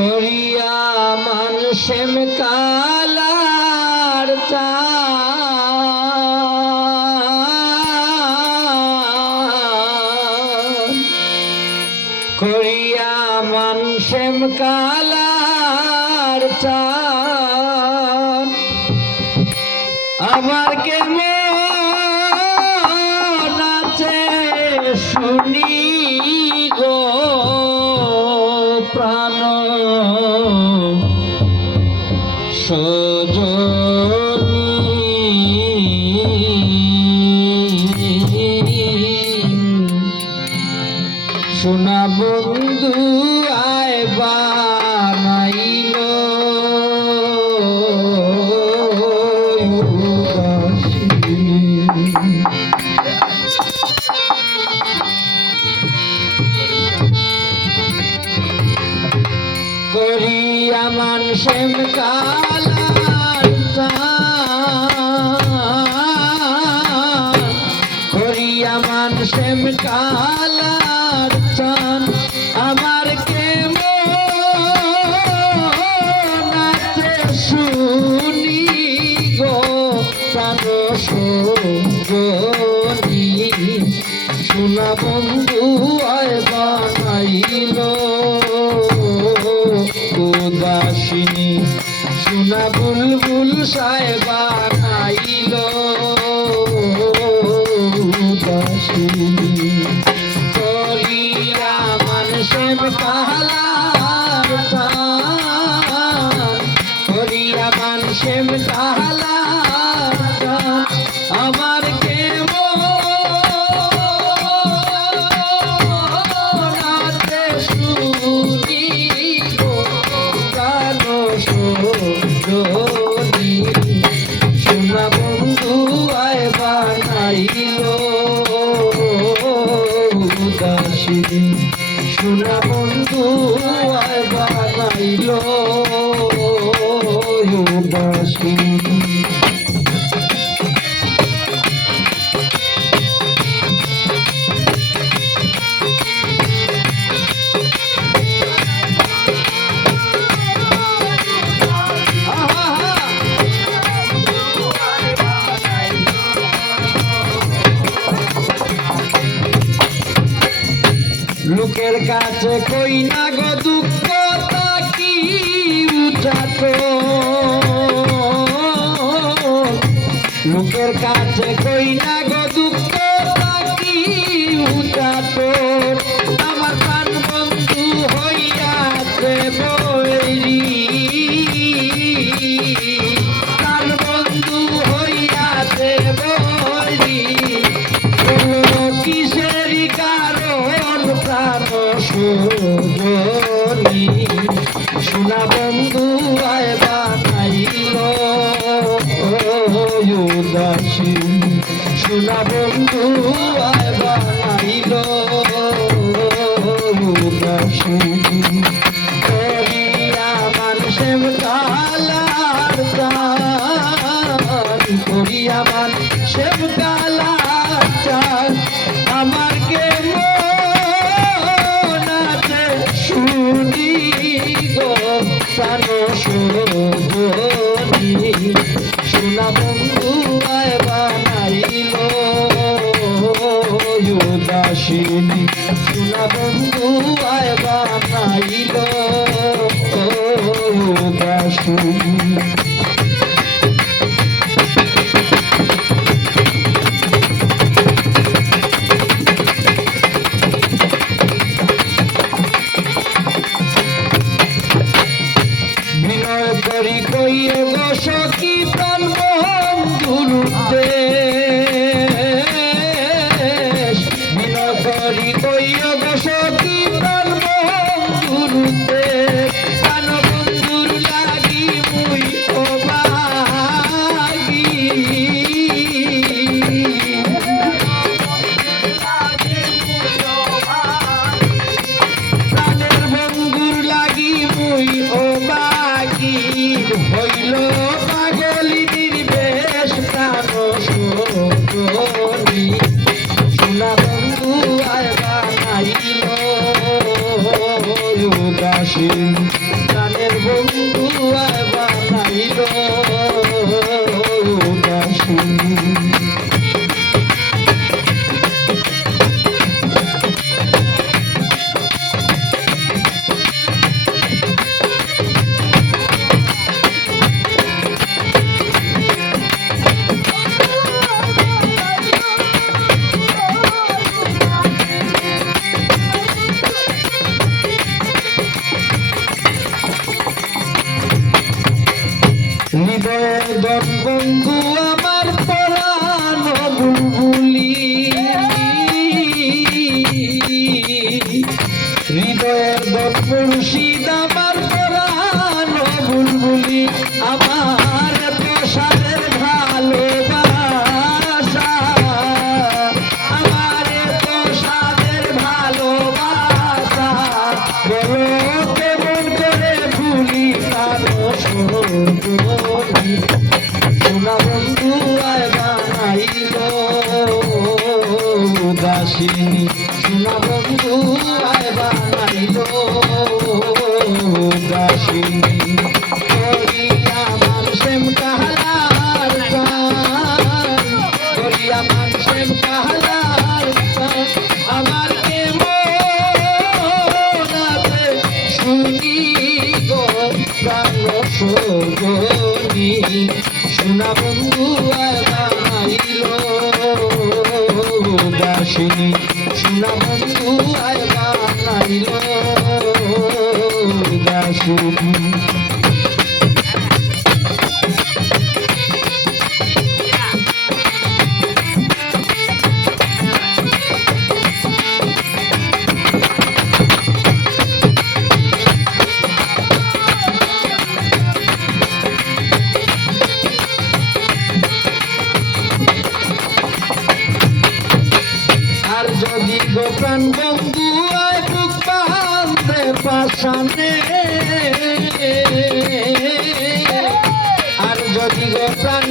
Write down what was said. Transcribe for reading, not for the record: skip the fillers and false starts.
করিয়া মানসেম কালার করিয়া মানসেম কালার আমার কেমন আছে শুনি গো প্রাণ সজনী সোনা বন্ধু আয় বানাইল করিয়া মানসেম কালার করিয়া মানসেম কালার আমার কেমন আছে শুনি গো প্রাণ সজনী সোনা বন্ধু আয় বানাইল উদাসিনী সোনা বুলবুল সায় বানাইল উদাসিনী করিয়া মানসেম কালার করিয়া মানসেম কালার আমার কেমন আছে শুনি গো প্রাণ সজনী সোনা বন্ধু আয় বানাইল উদাসিনী সোনা বন্ধু আয় বানাইল উদাসিনী লোকের কাছে কই না গো দুঃখ তাকি উঠাত লোকের কাছে কই না গো দুঃখ তাকি উঠাত আমার প্রাণ বন্ধু হইয়াছে বৈরী প্রাণ বন্ধু হইয়াছে বৈরী কিসেরই কারণ প্রাণ সজনী সোনা বন্ধু আয় বানাইল উদাসিনী সোনা বন্ধু আয় বানাইল উদাসিনী করিয়া মানসেম কালার করিয়া মানসেম কালার আমার কেমন আছে শুনি গো প্রাণ সজনী সোনা বন্ধু আয় বানাইল উদাসিনী সোনা বন্ধু আয় বানাইল উদাসিনী করি কইয়ে গো সখী প্রাণ বন্ধুর দেশ বিনয় করি কইয়ে গো সখী প্রাণ বন্ধুর দেশ প্রাণ বন্ধুর লাগি মুই ও বাগি প্রাণের বন্ধুর লাগি মুই ও বাগি হইল পাগলিনীর বেশ প্রাণ সজনী সোনা বন্ধু আয় বানাইল উদাসিনী হৃদয়ের দন বন্ধু আমার পরাণ বুলবুলি, হৃদয়ের দন মুর্শিদ আমার পরাণ বুলবুলি, আমার প্রসাদের ভালোবাসা, আমার প্রসাদের ভালোবাসা, বলো কেমন করে ভুলি কারো সরগনি, সোনা বন্ধু আয় বানাইল দাসিনী, সোনা বন্ধু আয় বানাইল দাসিনী, করিয়া মানুষেম কাহালার গান, করিয়া মানুষেম কাহালার গান, আমার কেমন আছে শুনি গো প্রাণ সগনি, সোনা বন্ধু আয় বানাইল দাসিনী, সোনা বন্ধু আয় বানাইল দাসিনী। আর যদি গো প্রাণ বন্ধু আয় বুক বাঁধে পাশানে, আর যদি গো প্রাণ